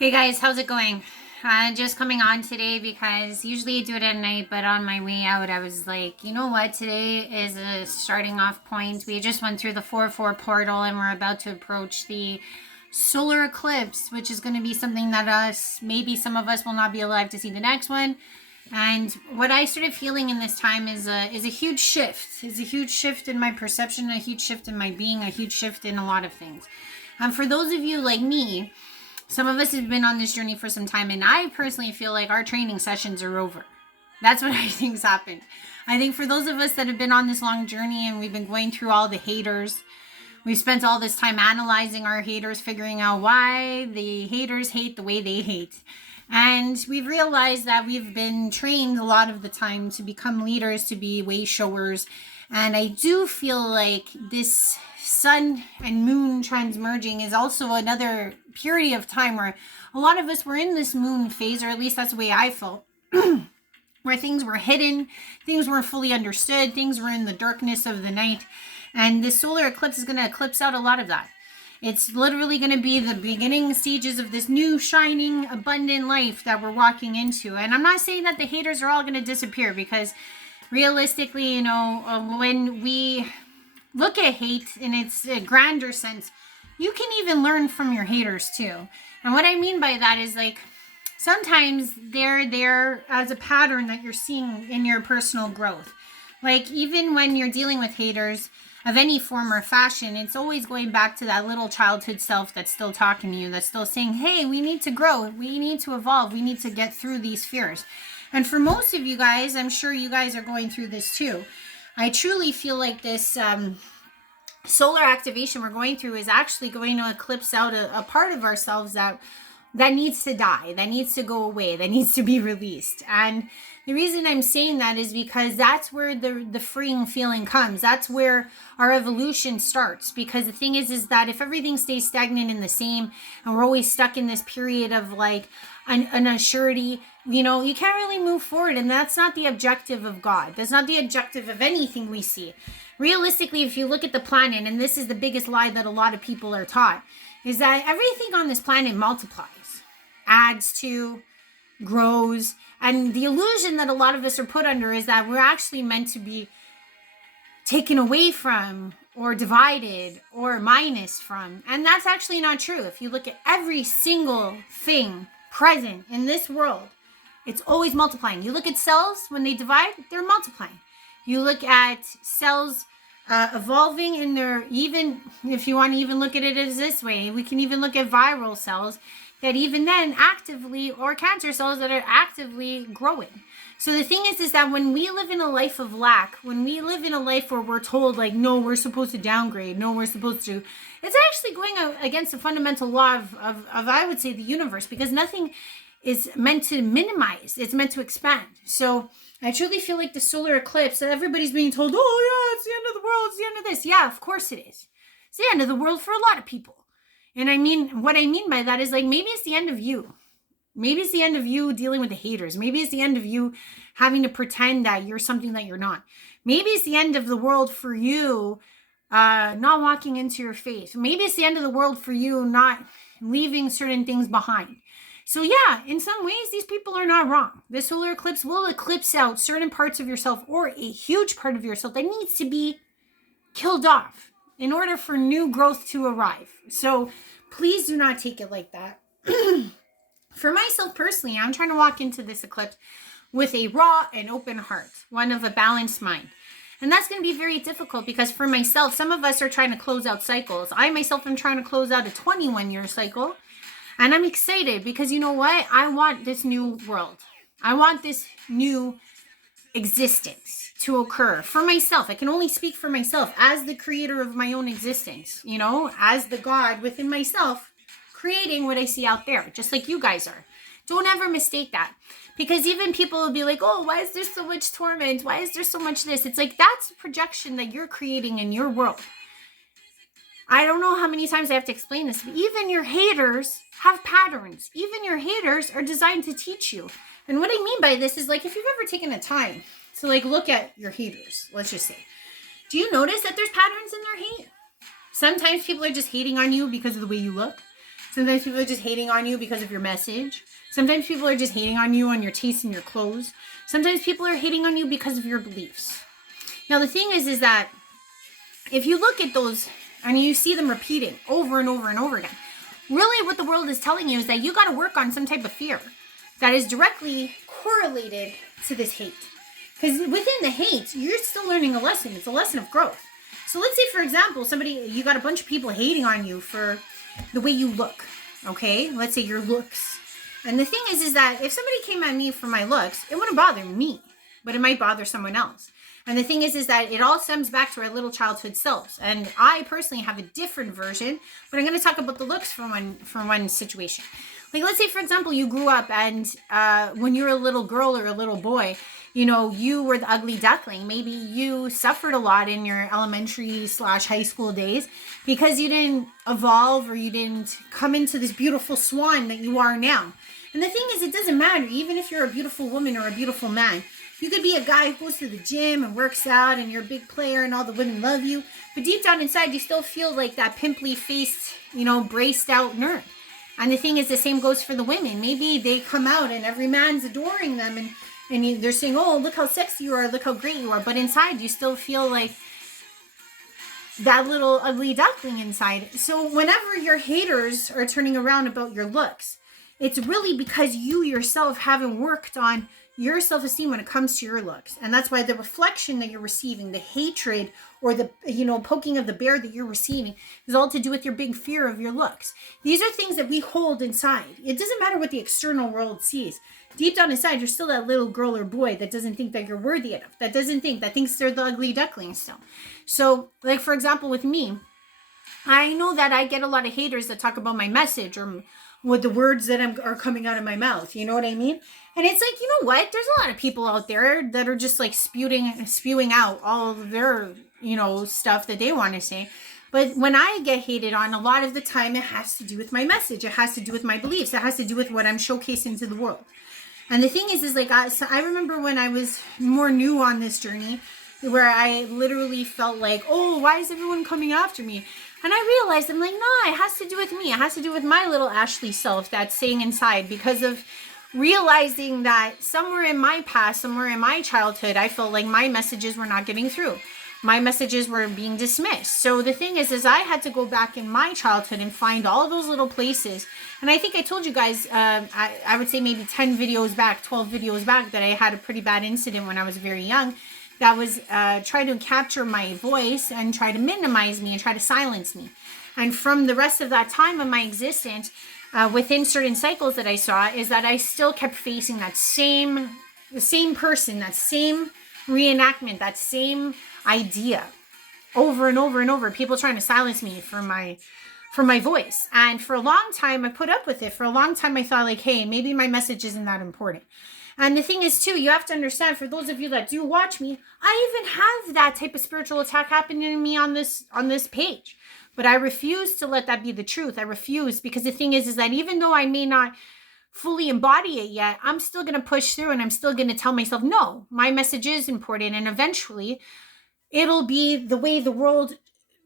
Hey guys, how's it going? Just coming on today because usually I do it at night, but on my way out, I was like, you know what? Today is a starting off point. We just went through the 4-4 portal and we're about to approach the solar eclipse, which is going to be something that maybe some of us will not be alive to see the next one. And what I started feeling in this time is a huge shift. Is a huge shift in my perception, a huge shift in my being, a huge shift in a lot of things. For those of you like me, some of us have been on this journey for some time, and I personally feel like our training sessions are over. That's what I think's happened. I think for those of us that have been on this long journey and we've been going through all the haters, we've spent all this time analyzing our haters, figuring out why the haters hate the way they hate. And we've realized that we've been trained a lot of the time to become leaders, to be way showers. And I do feel like this sun and moon transmerging is also another period of time where a lot of us were in this moon phase, or at least that's the way I felt, where things were hidden, things weren't fully understood, things were in the darkness of the night. And this solar eclipse is going to eclipse out a lot of that. It's literally going to be the beginning stages of this new, shining, abundant life that we're walking into. And I'm not saying that the haters are all going to disappear, because realistically, when we look at hate in its grander sense, you can even learn from your haters too. And what I mean by that is, like, sometimes they're there as a pattern that you're seeing in your personal growth. Like, even when you're dealing with haters of any form or fashion, it's always going back to that little childhood self that's still talking to you, that's still saying, hey, we need to grow, we need to evolve, we need to get through these fears. And for most of you guys, I'm sure you guys are going through this too. I truly feel like this solar activation we're going through is actually going to eclipse out a part of ourselves that needs to die, that needs to go away, that needs to be released. And the reason I'm saying that is because that's where the freeing feeling comes. That's where our evolution starts. Because the thing is that if everything stays stagnant and the same, and we're always stuck in this period of like an unsurety, you can't really move forward. And that's not the objective of God. That's not the objective of anything we see. Realistically, if you look at the planet, and this is the biggest lie that a lot of people are taught, is that everything on this planet multiplies, adds to, grows. And the illusion that a lot of us are put under is that we're actually meant to be taken away from, or divided, or minus from. And that's actually not true. If you look at every single thing present in this world, it's always multiplying. You look at cells, when they divide, they're multiplying. You look at cells evolving in their, even if you want to even look at it as this way, we can even look at viral cells that even then actively, or cancer cells that are actively growing. So the thing is that when we live in a life of lack, when we live in a life where we're told like, no, we're supposed to downgrade, no, we're supposed to, it's actually going against the fundamental law of I would say, the universe, because nothing is meant to minimize, it's meant to expand. So I truly feel like the solar eclipse, everybody's being told, oh yeah, it's the end of the world, it's the end of this. Yeah, of course it is. It's the end of the world for a lot of people. And I mean, what I mean by that is, like, maybe it's the end of you. Maybe it's the end of you dealing with the haters. Maybe it's the end of you having to pretend that you're something that you're not. Maybe it's the end of the world for you not walking into your faith. Maybe it's the end of the world for you not leaving certain things behind. So yeah, in some ways, these people are not wrong. The solar eclipse will eclipse out certain parts of yourself, or a huge part of yourself that needs to be killed off in order for new growth to arrive. So please do not take it like that. For myself personally, I'm trying to walk into this eclipse with a raw and open heart, one of a balanced mind. And that's going to be very difficult, because for myself, some of us are trying to close out cycles. I myself am trying to close out a 21-year cycle. And I'm excited because, you know what? I want this new world. I want this new existence to occur for myself. I can only speak for myself as the creator of my own existence, as the God within myself, creating what I see out there, just like you guys are. Don't ever mistake that, because even people will be like, oh, why is there so much torment? Why is there so much this? It's like, that's a projection that you're creating in your world. I don't know how many times I have to explain this, but even your haters have patterns. Even your haters are designed to teach you. And what I mean by this is, like, if you've ever taken the time to like look at your haters, let's just say, do you notice that there's patterns in their hate? Sometimes people are just hating on you because of the way you look. Sometimes people are just hating on you because of your message. Sometimes people are just hating on you on your taste in your clothes. Sometimes people are hating on you because of your beliefs. Now, the thing is that if you look at those and you see them repeating over and over and over again, really what the world is telling you is that you got to work on some type of fear that is directly correlated to this hate. Because within the hate, you're still learning a lesson. It's a lesson of growth. So let's say, for example, you got a bunch of people hating on you for the way you look. Okay? Let's say your looks. And the thing is that if somebody came at me for my looks, it wouldn't bother me, but it might bother someone else. And the thing is that it all stems back to our little childhood selves. And I personally have a different version, but I'm going to talk about the looks for one situation. Like, let's say, for example, you grew up and when you were a little girl or a little boy, you know, you were the ugly duckling. Maybe you suffered a lot in your elementary/high school days because you didn't evolve or you didn't come into this beautiful swan that you are now. And the thing is, it doesn't matter. Even if you're a beautiful woman or a beautiful man, you could be a guy who goes to the gym and works out and you're a big player and all the women love you. But deep down inside, you still feel like that pimply faced, you know, braced out nerd. And the thing is, the same goes for the women. Maybe they come out and every man's adoring them and they're saying, oh, look how sexy you are, look how great you are. But inside, you still feel like that little ugly duckling inside. So whenever your haters are turning around about your looks, it's really because you yourself haven't worked on your self-esteem when it comes to your looks. And that's why the reflection that you're receiving, the hatred or the, you know, poking of the bear that you're receiving is all to do with your big fear of your looks. These are things that we hold inside. It doesn't matter what the external world sees. Deep down inside, you're still that little girl or boy that doesn't think that you're worthy enough, that thinks they're the ugly duckling still. So, like, for example, with me, I know that I get a lot of haters that talk about my message or with the words that are coming out of my mouth. You know what I mean? And it's like, you know what? There's a lot of people out there that are just like spewing out all of their, you know, stuff that they want to say. But when I get hated on, a lot of the time it has to do with my message. It has to do with my beliefs. It has to do with what I'm showcasing to the world. And the thing is like, I remember when I was more new on this journey where I literally felt like, oh, why is everyone coming after me? And I realized, I'm like, no, it has to do with me. It has to do with my little Ashley self that's staying inside because of realizing that somewhere in my past, somewhere in my childhood, I felt like my messages were not getting through. My messages were being dismissed. So the thing is I had to go back in my childhood and find all those little places. And I think I told you guys, I would say maybe 10 videos back, 12 videos back, that I had a pretty bad incident when I was very young that was try to capture my voice and try to minimize me and try to silence me. And from the rest of that time of my existence, within certain cycles that I saw, is that I still kept facing the same person, that same reenactment, that same idea over and over and over. People trying to silence me for my voice. And for a long time, I put up with it. For a long time, I thought like, hey, maybe my message isn't that important. And the thing is, too, you have to understand, for those of you that do watch me, I even have that type of spiritual attack happening to me on this page. But I refuse to let that be the truth. I refuse, because the thing is that even though I may not fully embody it yet, I'm still going to push through and I'm still going to tell myself, no, my message is important. And eventually it'll be the way the world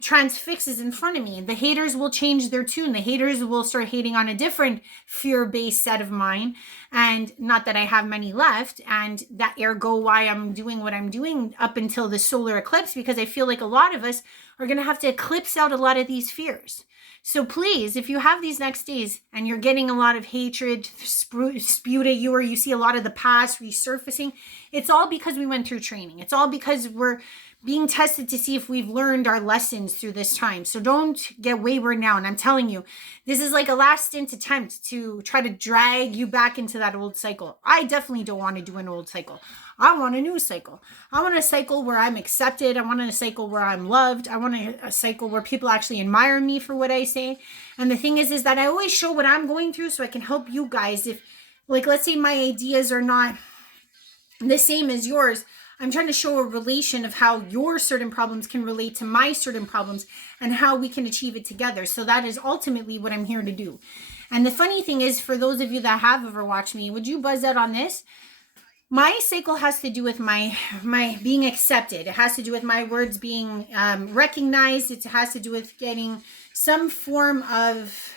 transfixes in front of me. The haters will change their tune. The haters will start hating on a different fear-based set of mine. And not that I have many left. And that ergo why I'm doing what I'm doing up until the solar eclipse, because I feel like a lot of us are going to have to eclipse out a lot of these fears. So please, if you have these next days and you're getting a lot of hatred spewed at you, or you see a lot of the past resurfacing, it's all because we went through training. It's all because we're being tested to see if we've learned our lessons through this time. So don't get wayward now. And I'm telling you, this is like a last stint attempt to try to drag you back into that old cycle. I definitely don't want to do an old cycle. I want a new cycle. I want a cycle where I'm accepted. I want a cycle where I'm loved. I want a cycle where people actually admire me for what I say. And the thing is that I always show what I'm going through so I can help you guys. If, like, let's say my ideas are not the same as yours, I'm trying to show a relation of how your certain problems can relate to my certain problems and how we can achieve it together. So that is ultimately what I'm here to do. And the funny thing is, for those of you that have ever watched me, would you buzz out on this? My cycle has to do with my being accepted. It has to do with my words being recognized. It has to do with getting some form of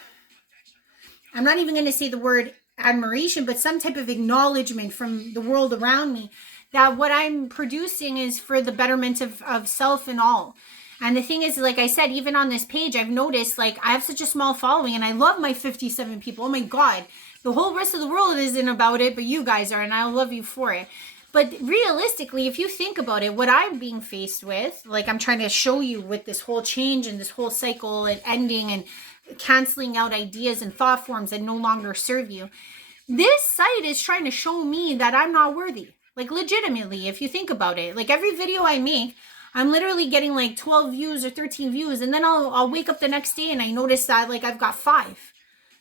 I'm not even going to say the word admiration, but some type of acknowledgement from the world around me that what I'm producing is for the betterment of self and all. And the thing is, like I said, even on this page, I've noticed like I have such a small following and I love my 57 people. Oh my God, the whole rest of the world isn't about it, but you guys are, and I love you for it. But realistically, if you think about it, what I'm being faced with, like I'm trying to show you with this whole change and this whole cycle and ending and canceling out ideas and thought forms that no longer serve you, this site is trying to show me that I'm not worthy. Like legitimately, if you think about it, like every video I make, I'm literally getting like 12 views or 13 views. And then I'll wake up the next day and I notice that like I've got 5.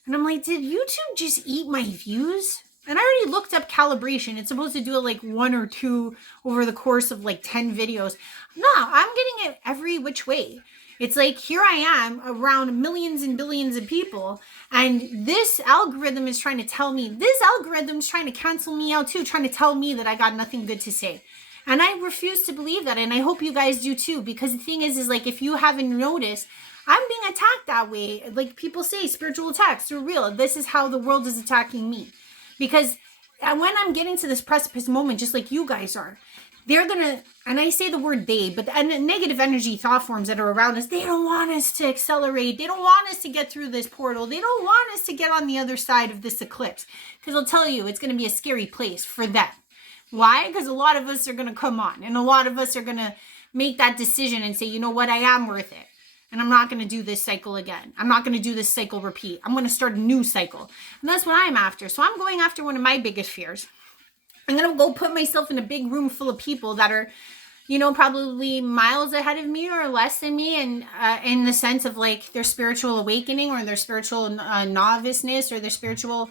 And I'm like, did YouTube just eat my views? And I already looked up calibration. It's supposed to do it like 1 or 2 over the course of like 10 videos. No, I'm getting it every which way. It's like, here I am around millions and billions of people. And this algorithm is trying to tell me, this algorithm is trying to cancel me out too, trying to tell me that I got nothing good to say. And I refuse to believe that. And I hope you guys do too. Because the thing is like, if you haven't noticed, I'm being attacked that way. Like people say, spiritual attacks are real. This is how the world is attacking me. Because when I'm getting to this precipice moment, just like you guys are, they're going to, and I say the word they, but the negative energy thought forms that are around us, they don't want us to accelerate. They don't want us to get through this portal. They don't want us to get on the other side of this eclipse. Because I'll tell you, it's going to be a scary place for them. Why? Because a lot of us are going to come on and a lot of us are going to make that decision and say, you know what, I am worth it. And I'm not going to do this cycle again. I'm not going to do this cycle repeat. I'm going to start a new cycle. And that's what I'm after. So I'm going after one of my biggest fears. I'm going to go put myself in a big room full of people that are, you know, probably miles ahead of me or less than me. And in the sense of like their spiritual awakening or their spiritual noviceness or their spiritual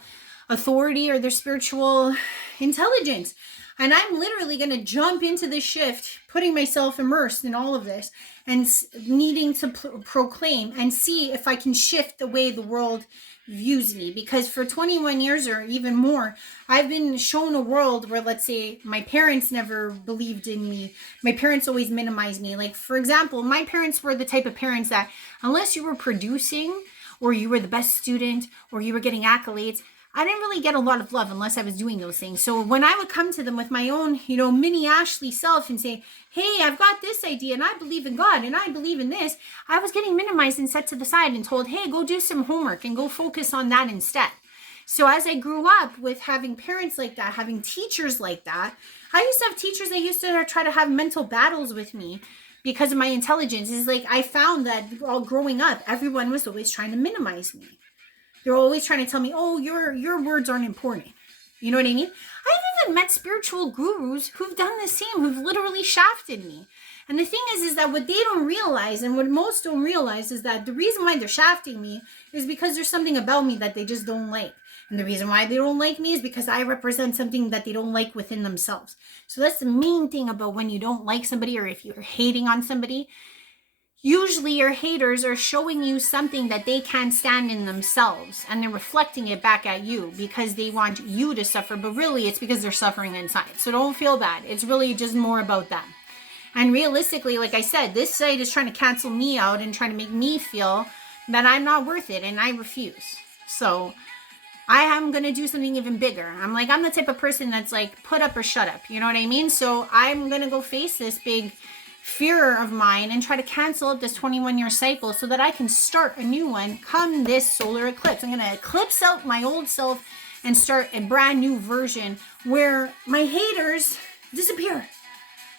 authority or their spiritual intelligence. And I'm literally going to jump into this shift, putting myself immersed in all of this and needing to proclaim and see if I can shift the way the world views me. Because for 21 years or even more, I've been shown a world where, let's say, my parents never believed in me. My parents always minimized me. Like, for example, my parents were the type of parents that unless you were producing or you were the best student or you were getting accolades, I didn't really get a lot of love unless I was doing those things. So when I would come to them with my own, you know, mini Ashley self and say, hey, I've got this idea and I believe in God and I believe in this, I was getting minimized and set to the side and told, hey, go do some homework and go focus on that instead. So as I grew up with having parents like that, having teachers like that, I used to have teachers that used to try to have mental battles with me because of my intelligence. It's like I found that all growing up, everyone was always trying to minimize me. They're always trying to tell me, oh, your words aren't important. You know what I mean? I've even met spiritual gurus who've done the same, who've literally shafted me. And the thing is that what they don't realize and what most don't realize is that the reason why they're shafting me is because there's something about me that they just don't like. And the reason why they don't like me is because I represent something that they don't like within themselves. So that's the main thing about when you don't like somebody or if you're hating on somebody. Usually your haters are showing you something that they can't stand in themselves and they're reflecting it back at you because they want you to suffer, but really it's because they're suffering inside. So don't feel bad. It's really just more about them. And realistically, like I said, this site is trying to cancel me out and trying to make me feel that I'm not worth it and I refuse. So I am going to do something even bigger. I'm the type of person that's like, put up or shut up. You know what I mean? So I'm going to go face this big fear of mine and try to cancel up this 21-year cycle so that I can start a new one come this solar eclipse. I'm going to eclipse out my old self and start a brand new version where my haters disappear,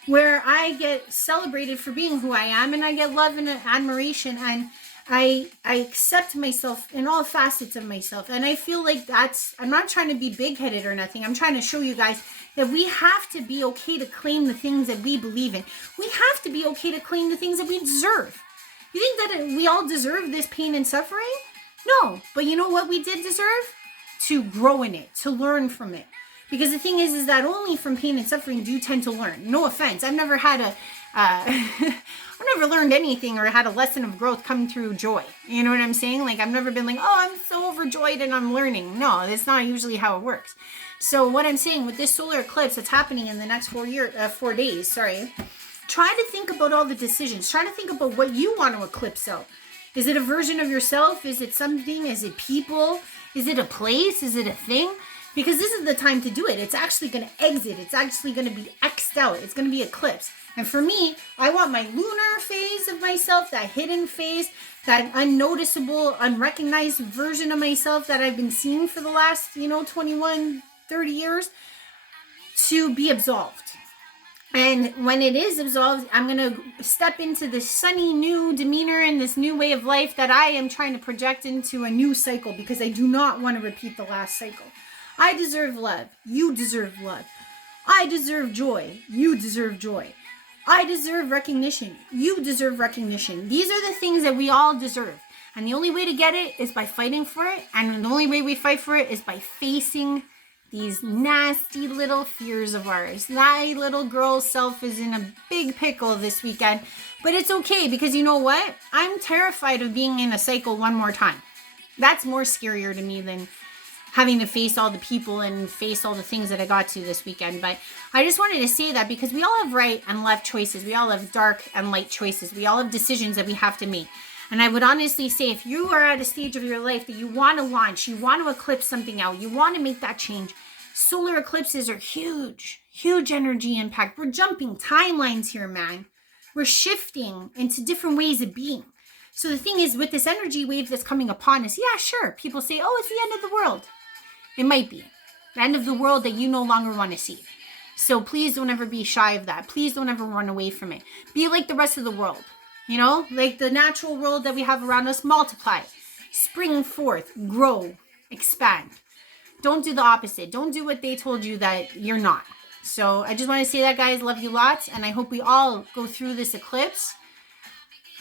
where I get celebrated for being who I am and I get love and admiration and I accept myself in all facets of myself. And I feel like I'm not trying to be big-headed or nothing. I'm trying to show you guys that we have to be okay to claim the things that we believe in. We have to be okay to claim the things that we deserve. You think that we all deserve this pain and suffering? No, but you know what we did deserve? To grow in it, to learn from it. Because the thing is that only from pain and suffering do you tend to learn. No offense, I've never had I've never learned anything or had a lesson of growth come through joy. You know what I'm saying? Like I've never been like, oh, I'm so overjoyed and I'm learning. No, that's not usually how it works. So what I'm saying with this solar eclipse that's happening in the next 4 days, try to think about all the decisions. Try to think about what you want to eclipse out. Is it a version of yourself? Is it something? Is it people? Is it a place? Is it a thing? Because this is the time to do it. It's actually going to exit. It's actually going to be X'd out. It's going to be eclipsed. And for me, I want my lunar phase of myself, that hidden phase, that unnoticeable, unrecognized version of myself that I've been seeing for the last, 21, 30 years, to be absolved. And when it is absolved, I'm going to step into this sunny new demeanor and this new way of life that I am trying to project into a new cycle, because I do not want to repeat the last cycle. I deserve love. You deserve love. I deserve joy. You deserve joy. I deserve recognition. You deserve recognition. These are the things that we all deserve. And the only way to get it is by fighting for it. And the only way we fight for it is by facing these nasty little fears of ours. My little girl self is in a big pickle this weekend. But it's okay, because you know what? I'm terrified of being in a cycle one more time. That's more scarier to me than having to face all the people and face all the things that I got to this weekend. But I just wanted to say that because we all have right and left choices. We all have dark and light choices. We all have decisions that we have to make. And I would honestly say, if you are at a stage of your life that you want to launch, you want to eclipse something out, you want to make that change, solar eclipses are huge, huge energy impact. We're jumping timelines here, man. We're shifting into different ways of being. So the thing is, with this energy wave that's coming upon us, yeah, sure, people say, oh, it's the end of the world. It might be the end of the world that you no longer want to see. So please don't ever be shy of that. Please don't ever run away from it. Be like the rest of the world, like the natural world that we have around us. Multiply, spring forth, grow, expand. Don't do the opposite. Don't do what they told you that you're not. So I just want to say that, guys. Love you lots. And I hope we all go through this eclipse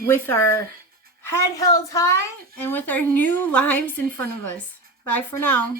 with our head held high and with our new lives in front of us. Bye for now.